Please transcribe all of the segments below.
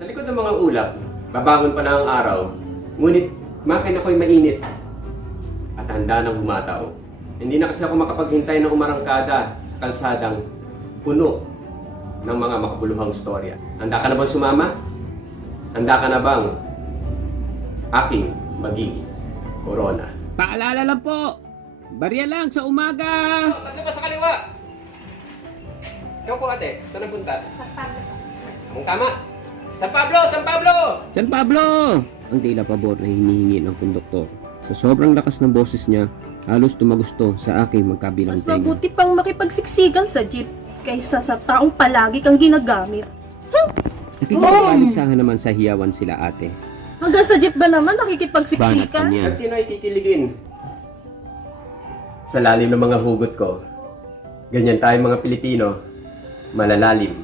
Sa likod ng mga ulap, babangon pa na ang araw, ngunit makina ko'y mainit at handa nang bumataw. Hindi na kasi ako makapaghintay ng umarangkada sa kalsadang puno ng mga makabuluhang storya. Handa ka na bang sumama? Handa ka na bang aking maging corona? Paalala lang po, barya lang sa umaga. Tatlo pa sa kaliwa! Ikaw po ate, saan nagpunta? Ang tama! San Pablo! San Pablo! San Pablo! Ang tila pabor na hinihingi ng konduktor. Sa sobrang lakas ng boses niya, halos tumagusto sa aking magkabilang Mas tenga. mabuti pang makipagsiksikan sa jeep kaysa sa taong palagi kang ginagamit. Nakikipagpaligsahan naman sa hiyawan sila ate. Hanggang sa jeep ba naman Banat nakikipagsiksikan? kanya. At sino ay titiligin? Sa lalim ng mga hugot ko, ganyan tayo mga Pilipino, malalalim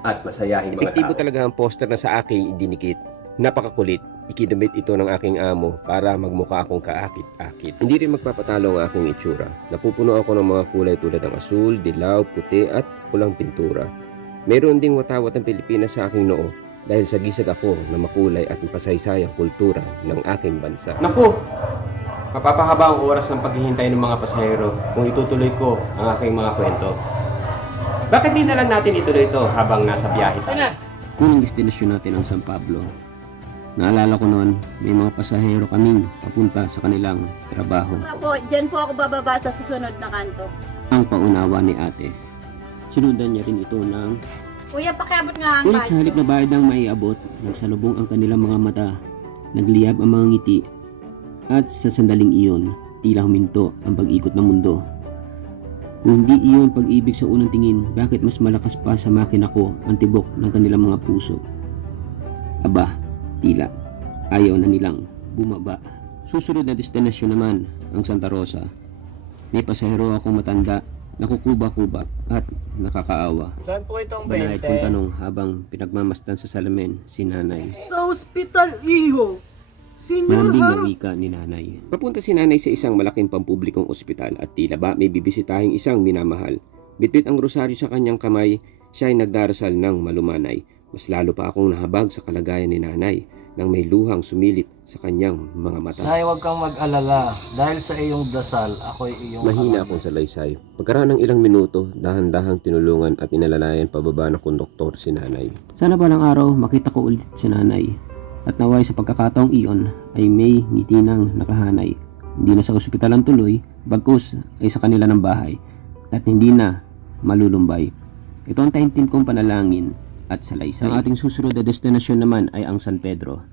at masayahing mga Epektibo tao. talaga ang poster na sa aking idinikit. Napakakulit. Ikinamit ito ng aking amo para magmukha akong kaakit-akit. Hindi rin magpapatalo ang aking itsura. Napupuno ako ng mga kulay tulad ng asul, dilaw, puti at pulang pintura. Mayroon ding watawat ng Pilipinas sa aking noo dahil sagisag ako na makulay at mapasaysay ang kultura ng aking bansa. Naku! Mapapahaba ang oras ng paghihintay ng mga pasahero kung itutuloy ko ang aking mga kwento. Bakit di na lang natin ituloy ito habang nasa biyahe tayo? Unang destinasyon natin ang San Pablo. Naalala ko noon, may mga pasahero kaming papunta sa kanilang trabaho. Po, dyan po ako bababa sa susunod na kanto. Ang paunawa ni ate. Sinundan niya rin ito ng Kuya, pakiabot nga ang ngunit sa halip na bayad ang maiabot, nagsalubong ang kanilang mga mata, nagliyab ang mga ngiti, at sa sandaling iyon, tila huminto ang pag-ikot ng mundo. Kung hindi iyon pag-ibig sa unang tingin, bakit mas malakas pa sa makina ko ang tibok ng kanilang mga puso? Aba, tila ayaw na nilang bumaba. Susunod na destinasyon naman ang Santa Rosa. May pasahero akong matanda, nakukuba-kuba at nakakaawa. Saan po itong Banayad kong tanong habang pinagmamasdan sa salamin si nanay. Sa ospital, iho. Malambing na Senyor, ha? wika ni nanay. Papunta si nanay sa isang malaking pampublikong ospital at tila ba may bibisitahing isang minamahal. Bitbit ang rosaryo sa kanyang kamay, siya ay nagdarasal ng malumanay. Mas lalo pa akong nahabag sa kalagayan ni nanay nang may luhang sumilip sa kanyang mga mata. Nay, huwag kang mag-alala. Dahil sa iyong dasal, ako'y iyong Mahina akong salaysay. Pagkaraan ng ilang minuto, dahan-dahang tinulungan at inalalayan pababa ng konduktor si nanay. Sana balang araw makita ko ulit si nanay. At naway sa pagkakataong iyon ay may ngiti ng nakahanay. Hindi na sa ospital ang tuloy, bagkus ay sa kanila ng bahay. At hindi na malulumbay. Ito ang taimtim kong panalangin at salaysay. Ang ating susunod na destinasyon naman ay ang San Pedro.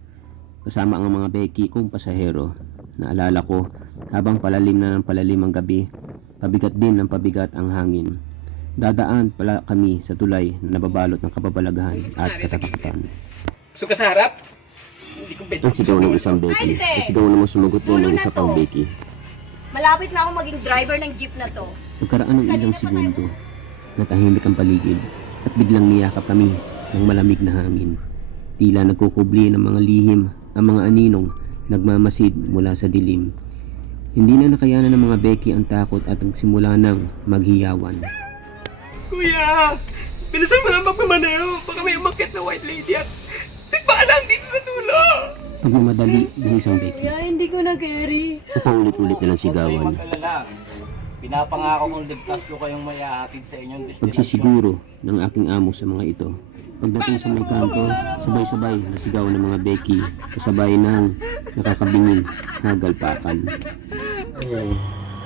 Kasama ang mga beki kong pasahero. Naalala ko, habang palalim na ng palalim ang gabi, pabigat din ng pabigat ang hangin. Dadaan pala kami sa tulay na nababalot ng kababalaghan at katatakutan. Gusto ka sa harap? Ang sigaw ng isang beki, ang sigaw namang sumagot din ng isa pang beki. Malapit na ako maging driver ng jeep na to. Pagkaraan ng ilang segundo, natahimik ang paligid at biglang niyakap kami ng malamig na hangin. Tila nagkukubli ng mga lihim ang mga aninong nagmamasid mula sa dilim. Hindi na nakayanan ng mga beki ang takot at nagsimula ng maghiyawan. Kuya! Bilisan mo naman pumaneo! Baka may umakit na white lady at nagpaalam dito sa dulo! Pagmamadali ng isang beki, Kuya, hindi ko na carry. upaulit-ulit nilang sigawan. mag-alala. Pinapangako kong ligtas ko kayong mayahatid sa inyong destinasyon. Pagsisiguro ng aking amo sa mga ito. Pagdating sa may kanto, sabay-sabay na sigaw ng mga beki, kasabay ng nakakabinging hagalpakan.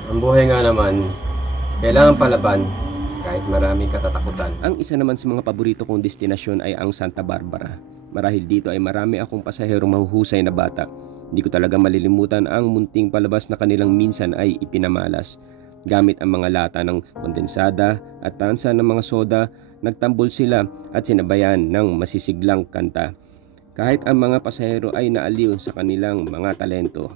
Ang buhay nga naman, kailangan palaban kahit maraming katatakutan. Ang isa naman sa mga paborito kong destinasyon ay ang Santa Barbara. Marahil dito ay marami akong pasaherong mahuhusay na bata. Hindi ko talaga malilimutan ang munting palabas na kanilang minsan ay ipinamalas. Gamit ang mga lata ng kondensada at tansa ng mga soda, nagtambol sila at sinabayan ng masisiglang kanta. Kahit ang mga pasahero ay naaliw sa kanilang mga talento.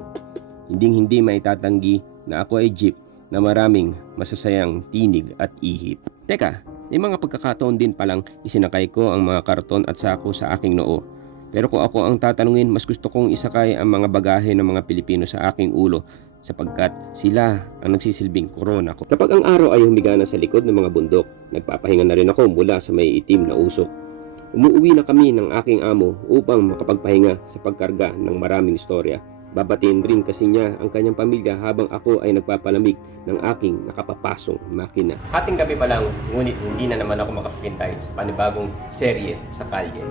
Hinding-hindi maitatanggi na ako ay jeep na maraming masasayang tinig at ihip. Teka, may mga pagkakataon din palang isinakay ko ang mga karton at sako sa aking noo. Pero kung ako ang tatanungin, mas gusto kong isakay ang mga bagahe ng mga Pilipino sa aking ulo sapagkat sila ang nagsisilbing korona ko. Kapag ang araw ay humiga na sa likod ng mga bundok, nagpapahinga na rin ako mula sa may itim na usok. Umuwi na kami ng aking amo upang makapagpahinga sa pagkarga ng maraming istorya. Babatiin rin kasi niya ang kanyang pamilya habang ako ay nagpapalamig ng aking nakapapasong makina. Hating gabi pa lang, ngunit hindi na naman ako makapagpintay sa panibagong serye sa kalye.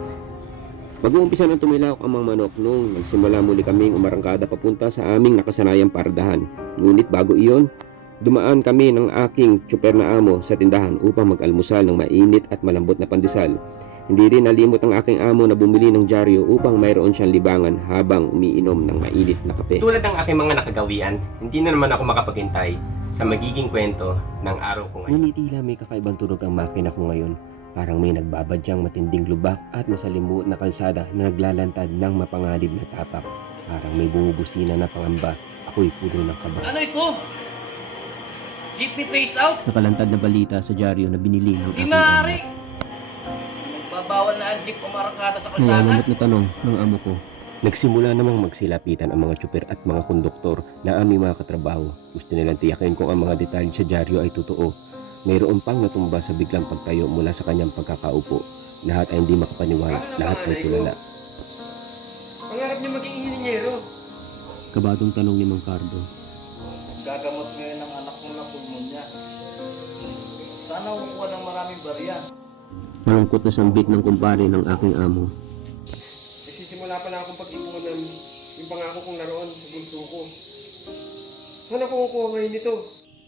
Mag-uumpisa ng tumilawak ang mga manok nung nagsimula muli kaming umarangkada papunta sa aming nakasanayang pardahan. Ngunit bago iyon, dumaan kami ng aking tsuper na amo sa tindahan upang mag-almusal ng mainit at malambot na pandesal. Hindi rin nalimot ang aking amo na bumili ng dyaryo upang mayroon siyang libangan habang umiinom ng mainit na kape. Tulad ng aking mga nakagawian, hindi na naman ako makapaghintay sa magiging kwento ng araw ko ngayon. Ngunit tila may kakaibang tunog ang makina ko ngayon. Parang may nagbabadyang matinding lubak at masalimuot na kalsada na naglalantad ng mapanganib na tapak. Parang may bumubusina na pangamba. Ako'y puno ng kaba. Ano ito? Jeepney face out? Nakalantad na balita sa dyaryo na binili ng Di aking maaari! amo. Nagbabawal na ang jeep umarangkada sa kalsada. Nangangalat na tanong ng amo ko. Nagsimula namang magsilapitan ang mga tsuper at mga konduktor na aming mga katrabaho. Gusto nilang tiyakin kung ang mga detalye sa dyaryo ay totoo. Mayroon pang natumba sa biglang pagtayo mula sa kanyang pagkakaupo. Lahat ay hindi makapaniwala, lahat ay tulala. Pangarap niya maging inhinyero. Kabadong tanong ni Mang Cardo. Gagamot ngayon ang anak mo ng pulmonya. Sana kukuha ng maraming barya. Malungkot na sambit ng kumpare ng aking amo. Nagsisimula pa na akong pag-ipunan yung pangako kong naroon sa bunso ko. Sana ko kukuha ngayon ito.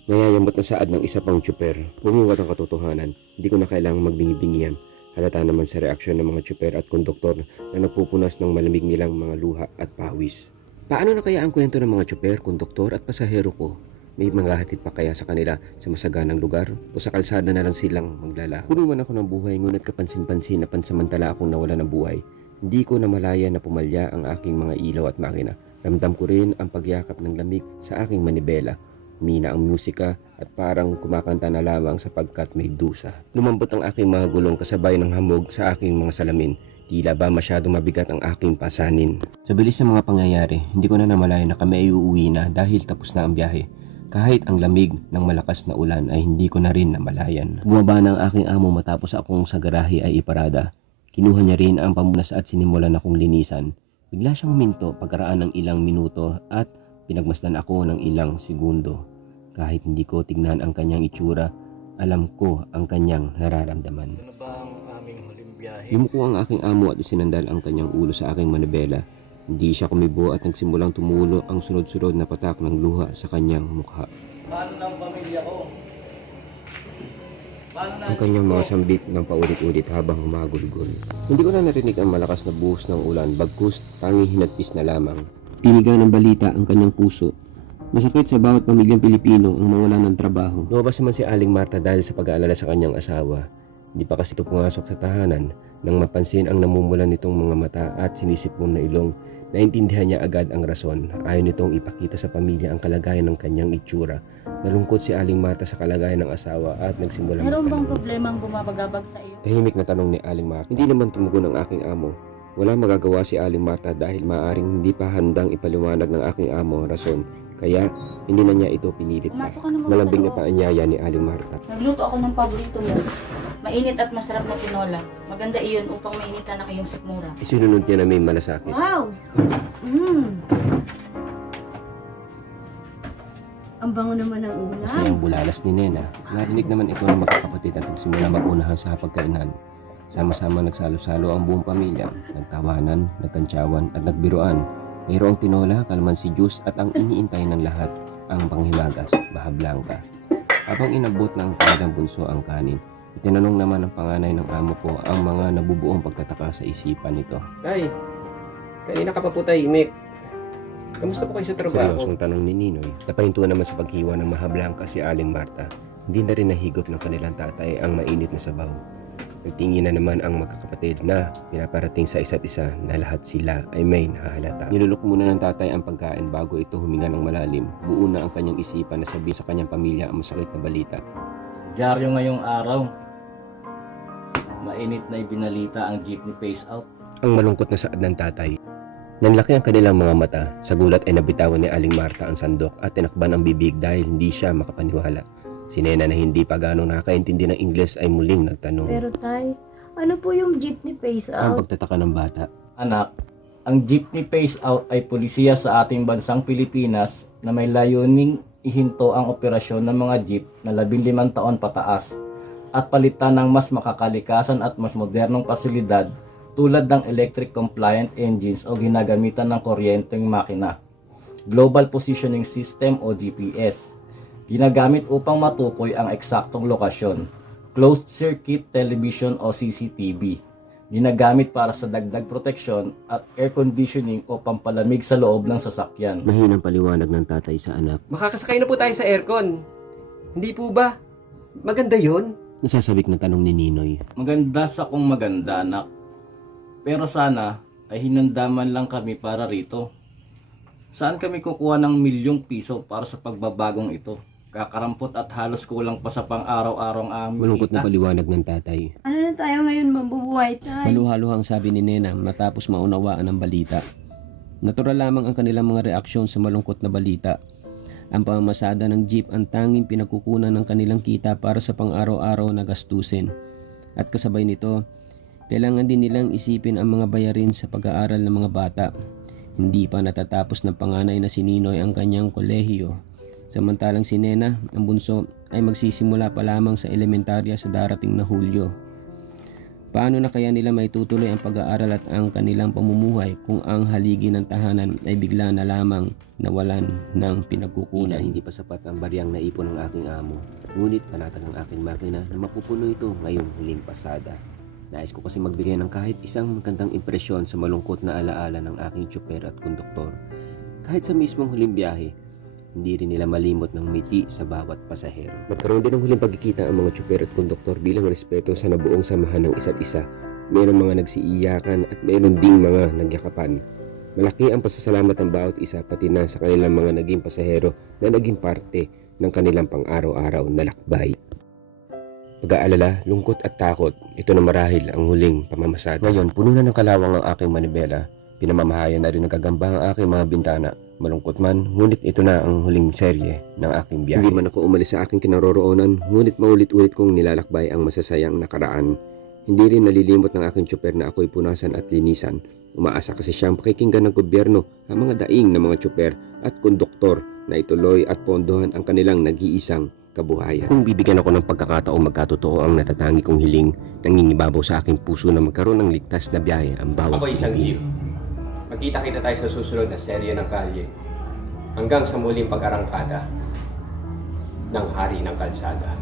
Nayayamot na saad ng isa pang tsuper. Bumuwat ang katotohanan. Hindi ko na kailangang magbingi-bingihan. Halata naman sa reaksyon ng mga tsuper at konduktor na nagpupunas ng malamig nilang mga luha at pawis. Paano na kaya ang kwento ng mga tsuper, konduktor at pasahero ko? May manghahatid pa kaya sa kanila sa masaganang lugar o sa kalsada na lang silang maglala? Puno man ako ng buhay ngunit kapansin-pansin na pansamantala akong nawala ng buhay. Hindi ko na malaya na pumalya ang aking mga ilaw at makina. Ramdam ko rin ang pagyakap ng lamig sa aking manibela. Mina ang musika at parang kumakanta na lamang sapagkat may dusa. Lumambot ang aking mga gulong kasabay ng hamog sa aking mga salamin. Tila ba masyadong mabigat ang aking pasanin. Sa bilis ng mga pangyayari, hindi ko na namalayan na kami ay uuwi na dahil tapos na ang biyahe. Kahit ang lamig ng malakas na ulan ay hindi ko na rin namalayan. Bumaba na ang aking amo matapos akong sa garahe ay iparada. Kinuha niya rin ang pamunas at sinimulan akong linisan. Bigla siyang huminto pagkaraan ng ilang minuto at pinagmasdan ako ng ilang segundo. Kahit hindi ko tignan ang kanyang itsura, alam ko ang kanyang nararamdaman. Ano ba ang aming huling biyahe? Yumuko ang aking amo at isinandal ang kanyang ulo sa aking manibela. Hindi siya kumibo at nagsimulang tumulo ang sunod-sunod na patak ng luha sa kanyang mukha. Paano na ang pamilya ko? Paano na Ang kanyang mga sambit ng paulit-ulit habang humagulgol. Hindi ko na narinig ang malakas na buhos ng ulan, bagkus tanging hinatpis na lamang. Piniga ng balita ang kanyang puso. Masakit sa bawat pamilyang Pilipino ang mawala ng trabaho. Lumabas naman si Aling Marta dahil sa pag-aalala sa kanyang asawa. Hindi pa kasi ito pumasok sa tahanan nang mapansin ang namumulan nitong mga mata at sinisipon na ilong. Naintindihan niya agad ang rason. Ayaw nitong ipakita sa pamilya ang kalagayan ng kanyang itsura. Nalungkot si Aling Marta sa kalagayan ng asawa at nagsimula Meron bang magtanong. problemang bumabagabag sa iyo? Tahimik na tanong ni Aling Marta. Hindi naman tumugon ang aking amo. Wala magagawa si Aling Marta dahil maaaring hindi pa handang ipaliwanag ng aking amo ang rason. Kaya hindi na niya ito pinilit pa. Pumasok ka na muna Malambing sa na loob. paanyaya ni Aling Marta. Nagluto ako ng paborito mo. Mainit at masarap na tinola. Maganda iyon upang mainitan na kayong sikmura. Isinunod niya na may malasakit. Wow! Mmm! Ang bango naman ng ulam. Kasi ang bulalas ni Nena, narinig naman ito ng magkakapatid at nagsimula mag-unahan sa hapagkainan. Sama-sama nagsalo-salo ang buong pamilya. Nagtawanan, nagkantsawan at nagbiruan. Mayroong tinola, kalamansi juice at ang iniintay ng lahat, ang panghimagas, baha blanca. Habang inabot ng talagang bunso ang kanin, itinanong naman ng panganay ng amo ko ang mga nabubuong pagtataka sa isipan nito. Tay, kanina ka pa po tahimik. Kamusta po kayo sa trabaho? Seryosong tanong ni Ninoy. Napahintuan naman sa paghiwa ng maha blanca si Aling Marta. Hindi na rin nahigop ng kanilang tatay ang mainit na sabaw. Nagtingin na naman ang magkakapatid na pinaparating sa isa't isa na lahat sila ay may nahahalata. Nilulok muna ng tatay ang pagkain bago ito huminga ng malalim. Buo na ang kanyang isipan na sabihin sa kanyang pamilya ang masakit na balita. dyaryo ngayong araw? Mainit na ibinalita ang jeepney face out. Ang malungkot na saad ng tatay. Nanlaki ang kanilang mga mata. Sa gulat ay nabitawan ni Aling Marta ang sandok at tinakban ang bibig dahil hindi siya makapaniwala. Si Nena na hindi pa ganong nakakaintindi ng Ingles ay muling nagtanong. Pero tay, Ano po yung jeepney phase Ang out? pagtataka ng bata. Anak, ang jeepney phase out ay pulisiya sa ating bansang Pilipinas na may layuning ihinto ang operasyon ng mga jeep na 15 taon pataas at palitan ng mas makakalikasan at mas modernong pasilidad tulad ng electric compliant engines o ginagamitan ng kuryenteng makina. Global Positioning System o GPS. Ginagamit upang matukoy ang eksaktong lokasyon. Closed Circuit Television o CCTV. Ginagamit para sa dagdag proteksyon at air conditioning o pampalamig sa loob ng sasakyan. Mahinang paliwanag ng tatay sa anak. Makakasakay na po tayo sa aircon. Hindi po ba? Maganda yon. Nasasabik na tanong ni Ninoy. Maganda sa kung maganda, anak. Pero sana ay hinandaman lang kami para rito. Saan kami kukuha ng ₱1,000,000 para sa pagbabagong ito? Kakarampot at halos kulang pa sa pang-araw-araw ang aming Malungkot na kita. paliwanag ng tatay. Ano na tayo ngayon mabubuhay tayo? Maluhaluhang sabi ni Nena matapos maunawaan ang balita. Natural lamang ang kanilang mga reaksyon sa malungkot na balita. Ang pamamasada ng jeep ang tanging pinagkukunan ng kanilang kita para sa pang-araw-araw na gastusin. At kasabay nito, kailangan din nilang isipin ang mga bayarin sa pag-aaral ng mga bata. Hindi pa natatapos ng panganay na si Ninoy ang kanyang kolehiyo. Samantalang si Nena, ang bunso, ay magsisimula pa lamang sa elementarya sa darating na Hulyo. Paano na kaya nila maitutuloy ang pag-aaral at ang kanilang pamumuhay kung ang haligi ng tahanan ay bigla na lamang nawalan ng pinagkukunan? Hindi pa sapat ang bariyang naipon ng aking amo. Ngunit panatag ng aking makina na mapupuno ito ngayong huling pasada. Nais ko kasi magbigay ng kahit isang magandang impresyon sa malungkot na alaala ng aking tsuper at konduktor. Kahit sa mismong huling biyahe, hindi rin nila malimot ng ngiti sa bawat pasahero. Nagkaroon din ng huling pagkikita ang mga tsuper at konduktor bilang respeto sa nabuong samahan ng isa't isa. Mayroong mga nagsiiyakan at mayroon ding mga nagyakapan. Malaki ang pasasalamat ng bawat isa pati na sa kanilang mga naging pasahero na naging parte ng kanilang pang-araw-araw na lakbay. Pag-aalala, lungkot at takot, ito na marahil ang huling pamamasada. Ngayon, puno na ng kalawang ang aking manibela. Pinamamahayan na rin ng kagamba ang aking mga bintana. Malungkot man, ngunit ito na ang huling serye ng aking biyahe. Hindi man ako umalis sa aking kinaroroonan, ngunit maulit-ulit kong nilalakbay ang masasayang nakaraan. Hindi rin nalilimot ng aking tsuper na ako'y punasan at linisan. Umaasa kasi siyang pakikinggan ng gobyerno ang mga daing ng mga tsuper at konduktor na ituloy at pondohan ang kanilang nag-iisang kabuhayan. Kung bibigyan ako ng pagkakataong magkatotoo ang natatangi kong hiling, nangingibabaw sa aking puso na magkaroon ng ligtas na biyahe ang bawat Ako isang jeep. Magkita-kita tayo sa susunod na serye ng kalye. Hanggang sa muling pag-arangkada ng Hari ng Kalsada.